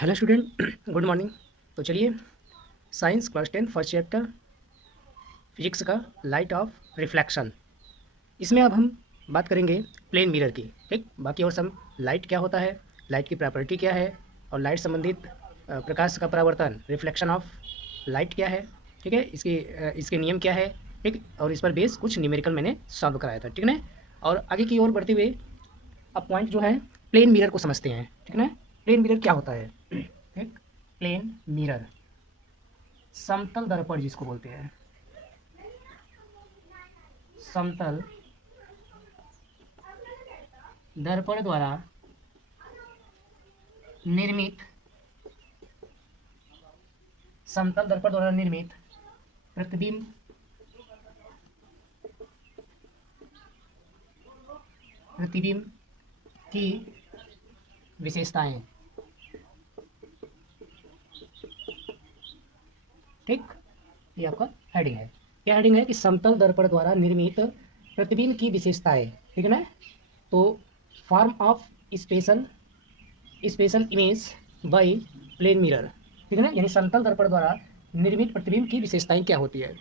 Hello student, good morning. तो चलिए, science class 10 first chapter physics का लाइट ऑफ रिफ्लेक्शन, इसमें अब हम बात करेंगे प्लेन मिरर की। ठीक, बाकी और सब लाइट क्या होता है, लाइट की प्रॉपर्टी क्या है, और लाइट संबंधित प्रकाश का परावर्तन रिफ्लेक्शन ऑफ लाइट क्या है। ठीक है, इसके नियम क्या है। ठीक, और इस पर बेस कुछ न्यूमेरिकल मैंने सॉल्व कराया था। ठीक है ना। और आगे की ओर बढ़ते हुए अब पॉइंट जो है प्लेन मिरर को समझते हैं। ठीक है ना। प्लेन मिरर क्या होता है? ठीक, प्लेन मिरर समतल दर्पण जिसको बोलते हैं, समतल दर्पण द्वारा निर्मित, समतल दर्पण द्वारा निर्मित प्रतिबिंब प्रतिबिंब की विशेषताएं। ठीक, ये आपका हेडिंग है। क्या हेडिंग है? कि समतल दर्पण द्वारा निर्मित प्रतिबिंब की विशेषताएं। ठीक है ना। तो form of special special image by plane mirror. ठीक है ना, यानी समतल दर्पण द्वारा निर्मित प्रतिबिंब की विशेषताएं क्या होती है।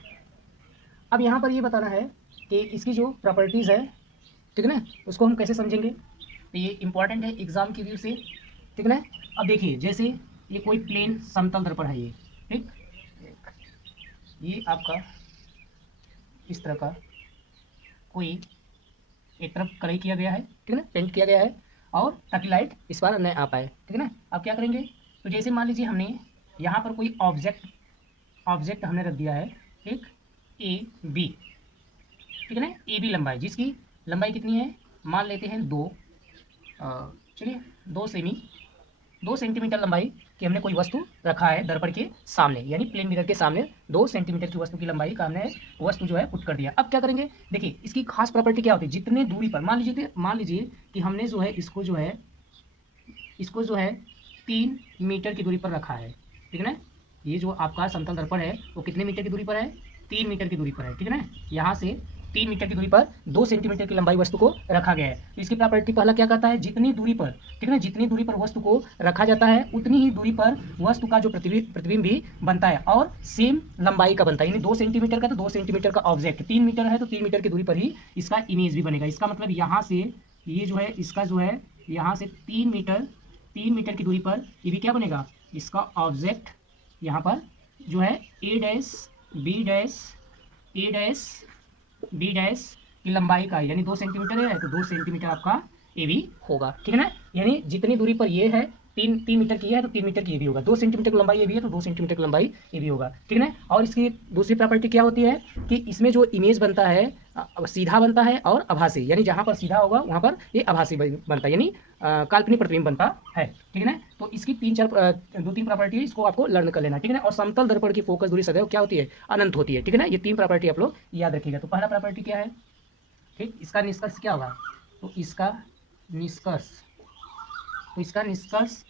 अब यहाँ पर ये बताना है कि इसकी जो प्रॉपर्टीज़ है, ठीक है ना, उसको हम कैसे समझेंगे। तो ये इंपॉर्टेंट है एग्जाम की व्यू से। ठीक है ना। अब देखिए, जैसे ये कोई प्लेन समतल दर्पण है, ये ठीक, ये आपका इस तरह का कोई एक तरफ कलर किया गया है, ठीक है ना, पेंट किया गया है, और ताकि लाइट इस बार न आ पाए। ठीक है ना। अब क्या करेंगे, तो जैसे मान लीजिए हमने यहाँ पर कोई ऑब्जेक्ट ऑब्जेक्ट हमने रख दिया है, एक ए बी। ठीक है ना, ए बी लंबाई, जिसकी लंबाई कितनी है, मान लेते हैं दो, चलिए 2 सेमी 2 सेंटीमीटर लंबाई की हमने कोई वस्तु रखा है दर्पण के सामने, यानी प्लेन मिरर के सामने 2 सेंटीमीटर की वस्तु की लंबाई का हमने वस्तु जो है पुट कर दिया। अब क्या करेंगे, देखिए इसकी खास प्रॉपर्टी क्या होती है, जितने दूरी पर मान लीजिए कि हमने जो है इसको जो है 3 मीटर की दूरी पर रखा है। ठीक है ना। ये जो आपका समतल दर्पण है वो कितने मीटर की दूरी पर है, 3 मीटर की दूरी पर है। ठीक है ना। यहाँ से 3 मीटर की दूरी पर 2 सेंटीमीटर की लंबाई वस्तु को रखा गया है। तो इसकी प्रॉपर्टी पहला क्या कहता है, जितनी दूरी पर, ठीक है ना, जितनी दूरी पर वस्तु को रखा जाता है उतनी ही दूरी पर वस्तु का जो प्रतिबिंब भी बनता है, और सेम लंबाई का बनता है। यानी 2 सेंटीमीटर का तो 2 सेंटीमीटर का ऑब्जेक्ट, 3 मीटर है तो 3 मीटर की दूरी पर ही इसका इमेज भी बनेगा। इसका मतलब यहाँ से ये जो है, इसका जो है यहाँ से 3 मीटर की दूरी पर ये भी क्या बनेगा, इसका ऑब्जेक्ट यहाँ पर जो है ए डैश बी डैश ए डैश बी डैश की लंबाई का, यानी 2 सेंटीमीटर है तो 2 सेंटीमीटर आपका ए भी होगा। ठीक है ना। यानी जितनी दूरी पर ये है, 3 मीटर की है तो 3 मीटर की ये भी होगा, 2 सेंटीमीटर की लंबाई ये भी है तो 2 सेंटीमीटर की लंबाई ये भी होगा। ठीक है ना। और इसकी दूसरी प्रॉपर्टी क्या होती है कि इसमें जो इमेज बनता है सीधा बनता है और आभासी, यानी जहाँ पर सीधा होगा वहाँ पर ये आभासी बनता है, यानी काल्पनिक प्रतिबिंब बनता है। ठीक है ना। तो इसकी 2-3 प्रॉपर्टी है, इसको आपको लर्न कर लेना। ठीक है ना। और समतल दर्पण की फोकस दूरी सदैव क्या होती है, अनंत होती है। ठीक है ना। ये 3 प्रॉपर्टी आप लोग याद रखिएगा। तो पहला प्रॉपर्टी क्या है, ठीक, इसका निष्कर्ष क्या होगा, तो इसका निष्कर्ष तो इसका निष्कर्ष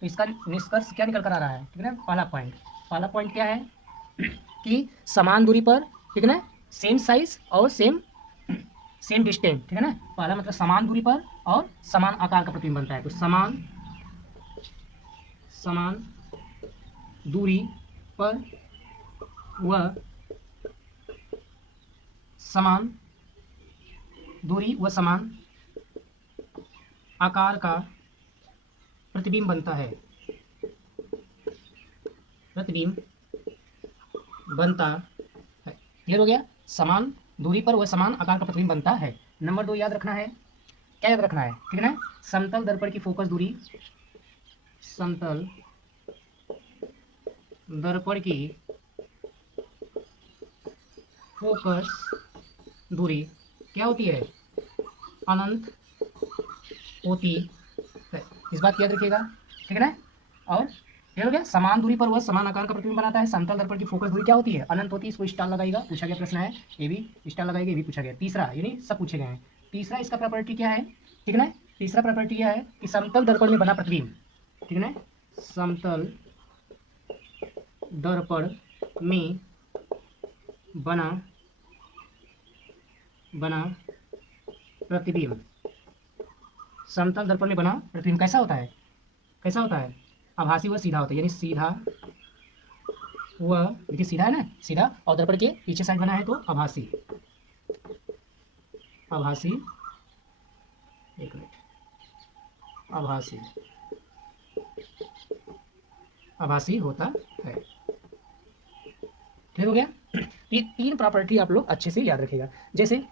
तो इसका निष्कर्ष क्या निकल कर आ रहा है। ठीक है ना। पहला पॉइंट क्या है कि समान दूरी पर, ठीक है ना, सेम साइज और सेम सेम डिस्टेंस। ठीक है ना। पहला मतलब समान दूरी पर और समान आकार का प्रतिबिंब बनता है। तो समान दूरी पर वह समान समान आकार का प्रतिबिंब बनता है, प्रतिबिंब बनता है। क्लियर हो गया। समान दूरी पर वह समान आकार का प्रतिबिंब बनता है। नंबर 2 याद रखना है, क्या याद रखना है, ठीक है ना, समतल दर्पण की फोकस दूरी, समतल दर्पण की फोकस दूरी क्या होती है, अनंत होती है। इस बात की याद रखिएगा। ठीक है ना। और क्लियर हो गया। समान दूरी पर वह समान आकार का प्रतिबिंब बनाता है। समतल दर्पण की फोकस दूरी क्या होती है, अनंत होती है। इसको स्टार लगाएगा, पूछा गया प्रश्न है, ये भी स्टार लगाएगा, ये भी पूछा गया। तीसरा, यानी सब पूछे गए हैं। तीसरा इसका प्रॉपर्टी क्या है, ठीक है ना, तीसरा प्रॉपर्टी यह है कि समतल दर्पण में बना प्रतिबिंब, ठीक है ना, समतल दर्पण में बना प्रतिबिंब, समतल दर्पण में बना प्रतिबिंब कैसा होता है, कैसा होता है, आभासी व सीधा होता है, यानी सीधा व, देखिए सीधा है ना, सीधा, और दर्पण के पीछे साइड बना है तो आभासी, आभासी, एक मिनट, आभासी, आभासी होता है। क्लियर हो गया? ये तीन प्रॉपर्टी आप लोग अच्छे से याद रखिएगा। जैसे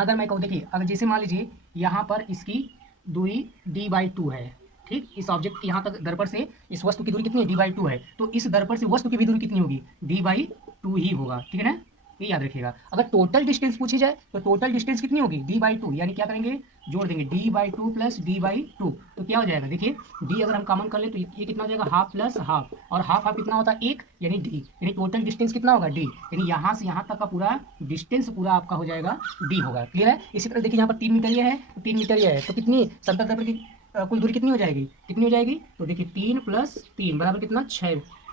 अगर मैं कहूँ, देखिए अगर जैसे मान लीजिए यहाँ पर इसकी दूरी d/2 है, ठीक, इस ऑब्जेक्ट की यहाँ तक दर्पण से इस वस्तु की दूरी कितनी है, d/2 है, तो इस दर्पण से वस्तु की भी दूरी कितनी होगी, d/2 ही होगा, ठीक है ना, ये याद रखिएगा। अगर टोटल डिस्टेंस पूछी जाए तो टोटल डिस्टेंस कितनी होगी, d/2, यानी क्या करेंगे, जोड़ देंगे d/2 प्लस d/2, तो क्या हो जाएगा, देखिए d अगर हम कॉमन कर ले तो ये कितना हो जाएगा, हाफ प्लस हाफ, और हाफ हाफ कितना होता है, एक, यानी d, यानी टोटल डिस्टेंस कितना होगा, d, यानी यहाँ से यहाँ तक का पूरा डिस्टेंस पूरा आपका हो जाएगा d होगा। क्लियर है? इसी तरह देखिए यहाँ पर 3 मीटर ये है, 3 मीटर ये है, तो कितनी समतल दर्पण की कुल दूरी कितनी हो जाएगी, कितनी हो जाएगी, तो देखिए 3 + 3 बराबर कितना,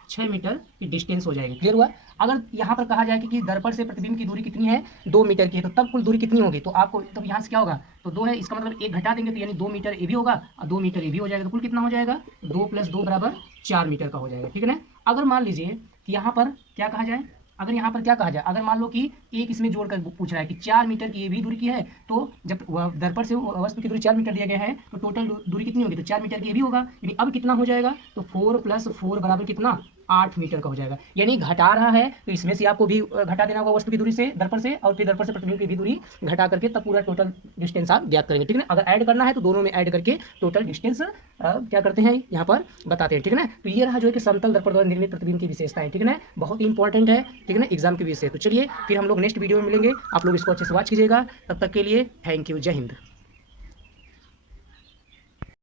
6 मीटर की डिस्टेंस हो जाएगी। क्लियर हुआ? अगर यहाँ पर कहा जाए कि दर्पण से प्रतिबिंब की दूरी कितनी है, 2 मीटर की है, तो तब कुल दूरी कितनी होगी, तो आपको तब यहाँ से क्या होगा, तो 2 है, इसका मतलब 1 घटा देंगे तो यानी 2 मीटर ये भी होगा और 2 मीटर ये भी हो जाएगा, तो कुल कितना हो जाएगा, 2 + 2 बराबर 4 मीटर का हो जाएगा। ठीक है ना? अगर मान लीजिए कि यहाँ पर क्या कहा जाए, अगर यहाँ पर क्या कहा जाए, अगर मान लो कि एक इसमें जोड़कर पूछ रहा है कि 4 मीटर की ये भी दूरी की है, तो जब दर्पण से वस्तु की दूरी 4 मीटर दिया गया है तो टोटल दूरी कितनी होगी, तो 4 मीटर की ये भी होगा, यानी अब कितना हो जाएगा, तो 4 + 4 बराबर कितना, 8 मीटर का हो जाएगा। यानी घटा रहा है तो इसमें से आपको भी घटा देना होगा वस्तु की दूरी से दर्पण से, और फिर दर्पण से प्रतिबिंब की भी दूरी घटा करके तब पूरा टोटल डिस्टेंस आप ज्ञात करेंगे। ठीक है ना? अगर ऐड करना है तो दोनों में ऐड करके टोटल डिस्टेंस क्या करते हैं, यहाँ पर बताते हैं। ठीक है ना? तो ये रहा जो है कि समतल दर्पण द्वारा निर्मित प्रतिबिंब की विशेषताएं। ठीक है ना? बहुत ही इंपॉर्टेंट है, ठीक है ना, एग्जाम के विषय। तो चलिए फिर हम लोग नेक्स्ट वीडियो में मिलेंगे, आप लोग इसको अच्छे से वॉच कीजिएगा। तब तक के लिए थैंक यू, जय हिंद।